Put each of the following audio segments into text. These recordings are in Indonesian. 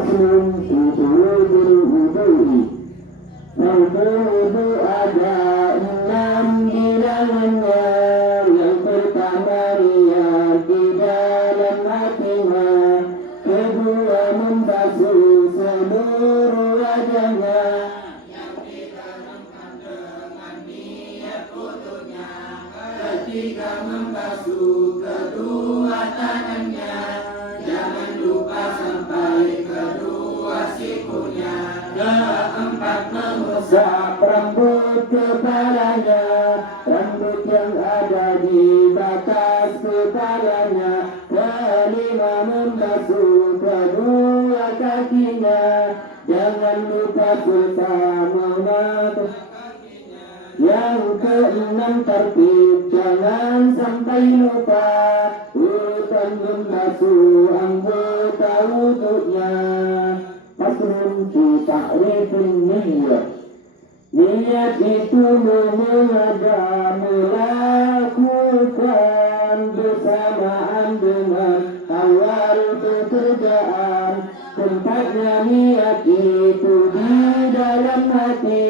Faslun fi furudil wudu'i. Fardu wudu ada 6 bilangannya. Yang pertama niat di dalam hatinya, kedua membasuh seluruh wajahnya, yang ditanamkan dengan niat wudunya, ketiga membasuh kedua tangannya, jangan lupa sampai kedua sikunya, keempat mengusap rambut kepalanya, rambut yang ada di batas kepalanya, kelima membasuh kedua kakinya, jangan lupa bersama mata. Yang keenam tertib, jangan sampai lupa urutan membasuh anggota wudhunya. Faslun fi ta'rifin niyyah. Niat itu mengada melakukan bersamaan dengan awal pekerjaan. Tempatnya niat itu di dalam hati,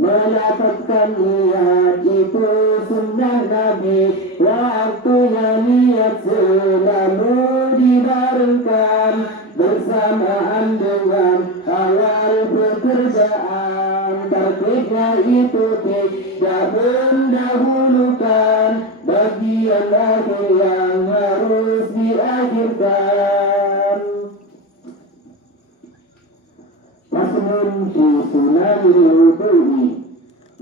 melafazkan niat itu sunnah Nabi. Waktunya niat selalu dibarengkan bersamaan dengan awal pekerjaan. Tertibnya itu tidak mendahulukan bagian akhir yang harus diakhirkan. Faslun fi sunanil wudu'i.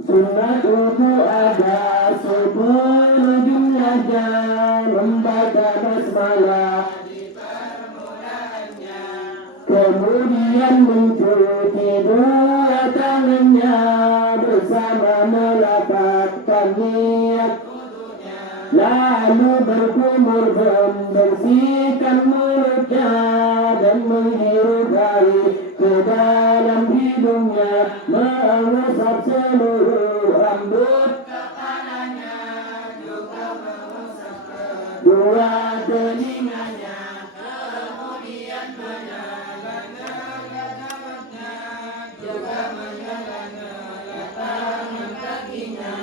Sunat wudu ada 10 jumlahnya. Membaca basmalah di permulaannya, kemudian mencuci dua tangannya bersama melafazkan niat wudunya, lalu berkumur membersihkan mulutnya dan menghirup air ke dalam hidungnya, mengusap seluruh rambut kepalanya, juga mengusap kedua telinganya, kemudian menyala-nyala rambutnya, juga menyala-nyala tangan kakinya,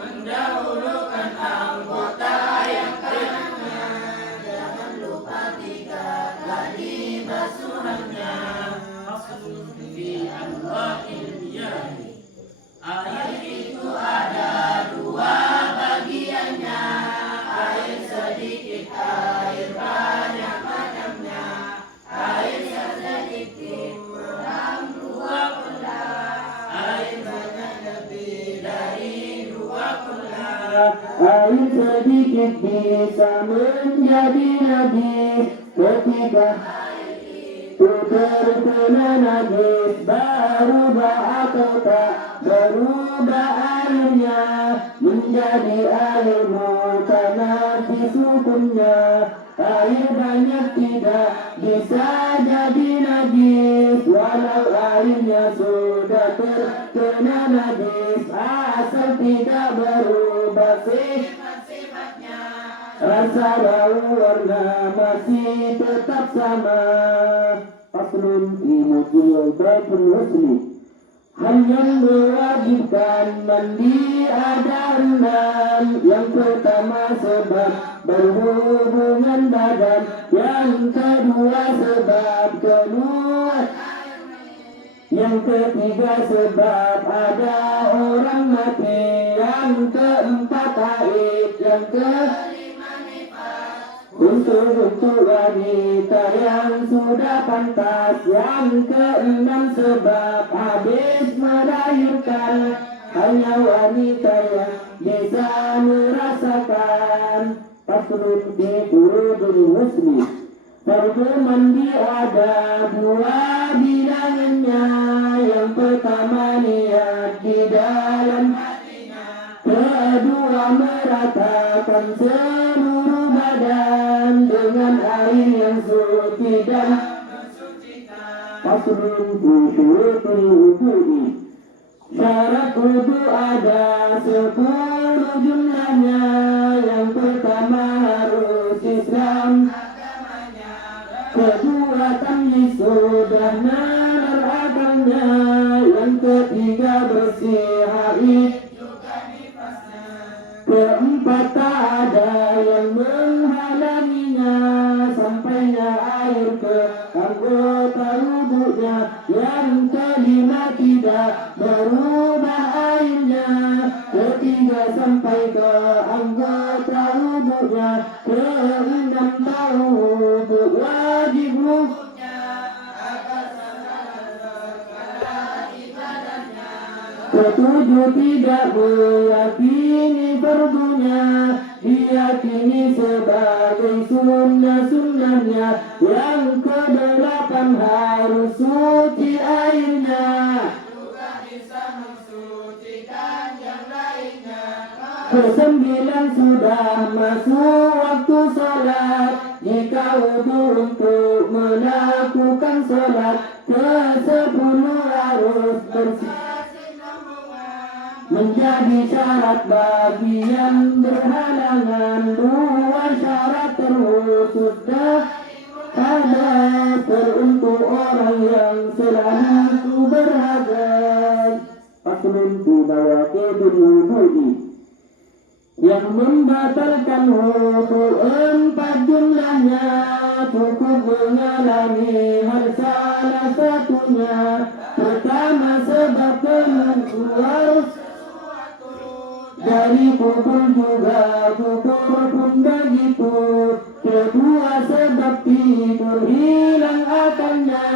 mendahulukan anggota yang kanannya, jangan lupa 3 kali basuhannya. Fi anwa'il miyah. Air itu ada 2 bagiannya, air sedikit, air banyak macamnya. Air yang sedikit kurang 2 kula, air banyak lebih dari 2 kula. Air sedikit bisa menjadi najis ketika terkena najis, berubah atau tak berubah airnya menjadi air mutanajis hukumnya. Air banyak tidak bisa jadi najis, walau airnya sudah terkena najis, asal tidak berubah sifat-sifatnya, rasa bau warna masih tetap sama. Faslun fi mujibatul ghusli. Hal yang mewajibkan mandi ada 6. Yang pertama sebab berhubungan badan, yang kedua sebab keluar, yang ketiga sebab ada orang mati, yang keempat haid, yang kelima nifas untuk wanita yang sudah pantas, yang keenam sebab habis melahirkan, hanya wanita yang bisa merasakan. Faslun fi furudil ghusli. Fardu mandi ada 2 bilangannya. Yang pertama niat di dalam hatinya, kedua meratakan seluruh badan dengan air yang suci dan mensucikan. Faslun fi syurutil wudu'i. Syarat wudu ada 10 jumlahnya. Yang pertama harus Islam, kedua tamyiz sudah nalar akalnya. Yang ketiga bersih haid juga nifasnya. Keempat tak ada yang menghalanginya sampainya air ke anggota wudhunya. Yang kelima tidak berubah airnya. Ketiga sampai ke anggota wudhunya. Keenam tahu wudhu wajib hukumnya agar segala ibadahnya. Ketujuh tidak meyakini fardunya, diyakini sebagai sunnah-sunnahnya. Yang kedelapan harus suci airnya, juga bisa mensucikan yang lainnya. Kesembilan sudah masuk waktu sholat, jika wudhu untuk melakukan sholat. Kesepuluh harus bersih menjadi syarat bagi yang berhalangan. Dua syarat terkhusus ada teruntuk orang yang selalu berhadas. Faslun fi nawaqidil wudu'i. Yang membatalkan wudhu empat jumlahnya, cukup mengalami hal salah satunya. Pertama sebab keluar dari kubur, juga kubur pun begitu. Kedua sebab tidur hilang akalnya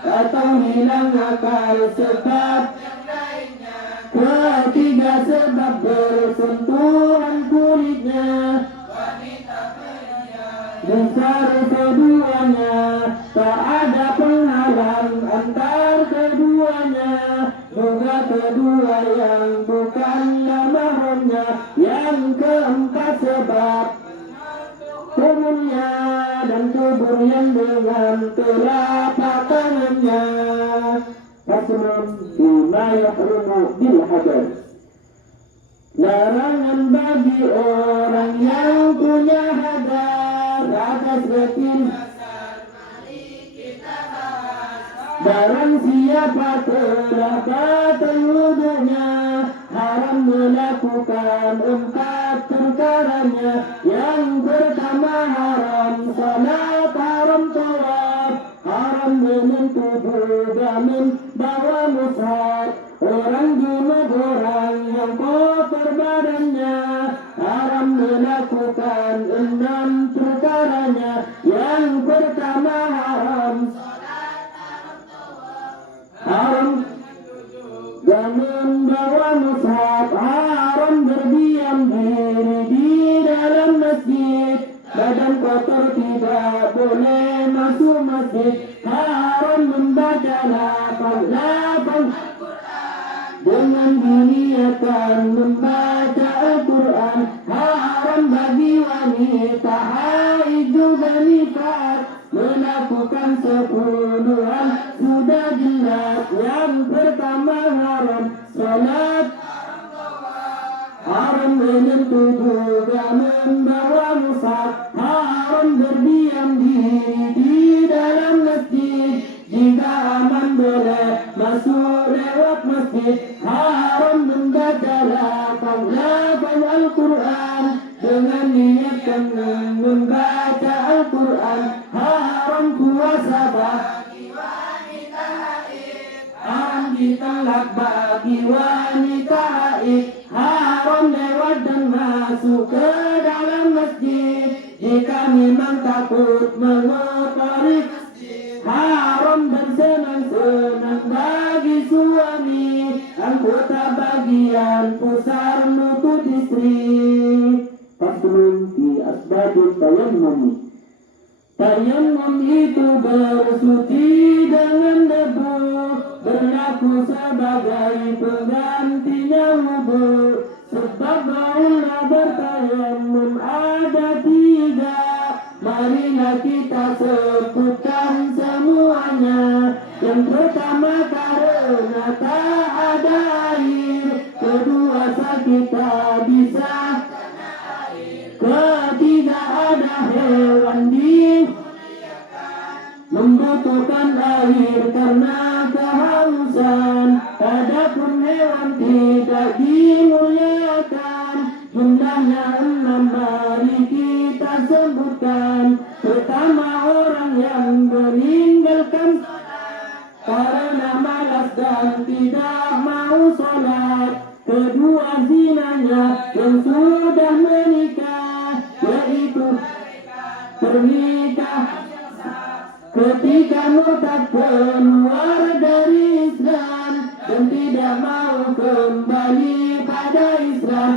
atau hilang akal sebab yang lainnya. Ketiga sebab bersentuhan kulitnya wanita pria. Besar keduanya tak ada penghalang antar keduanya. Juga kedua yang bukanlah mahramnya. Yang keempat sebab umumnya dan kubur yang dengan telapak tangannya. Faslun bima yahrumu bil hadas. Larangan bagi orang yang punya hadas. Hadas kecil barang siapa telah batal wudhunya, haram melakukan empat perkaranya. Yang pertama haram salat, haram tawaf, haram menyentuh juga membawa mushaf. Orang junub, orang yang kotor badannya, haram melakukan enam perkaranya. Yang pertama haram dan membawa mushaf, haram berdiam diri di dalam masjid. Badan kotor tidak boleh masuk masjid. Haram membaca lafaz dengan diniatkan membaca Al-Quran. Haram bagi wanita haid juga nifas melakukan 10-an sudah jelas. Yang pertama haram salat, haram menyentuh juga membawa mushaf, haram berdiam diri di dalam masjid. Jika aman boleh masuk lewat masjid. Haram membaca lafaz Al-Quran dengan niatkan membaca Al-Quran. Haram puasa bagi wanita haid, haram ditolak bagi wanita haid. Haram lewat dan masuk ke dalam masjid jika memang takut mengotori masjid. Haram bersenang-senang bagi suami, anggota bagian pusar lutut istri. Faslun fi asbabut tayammum. Tayammum itu bersuci dengan debu, berlaku sebagai penggantinya wudhu. Sebab Allah bertayammum ada 3. Marilah kita sebutkan semuanya. Yang pertama karena tak ada air. Kedua sakit tak bisa. Ketiga ada hewan di karena kehausan. Adapun hewan tidak dimuliakan. Jumlahnya 6 mari kita sebutkan. Pertama orang yang meninggalkan karena malas dan tidak mau sholat. Kedua zinanya yang sudah menikah, yaitu pernikah ketika murtad keluar dari Islam dan tidak mau kembali pada Islam.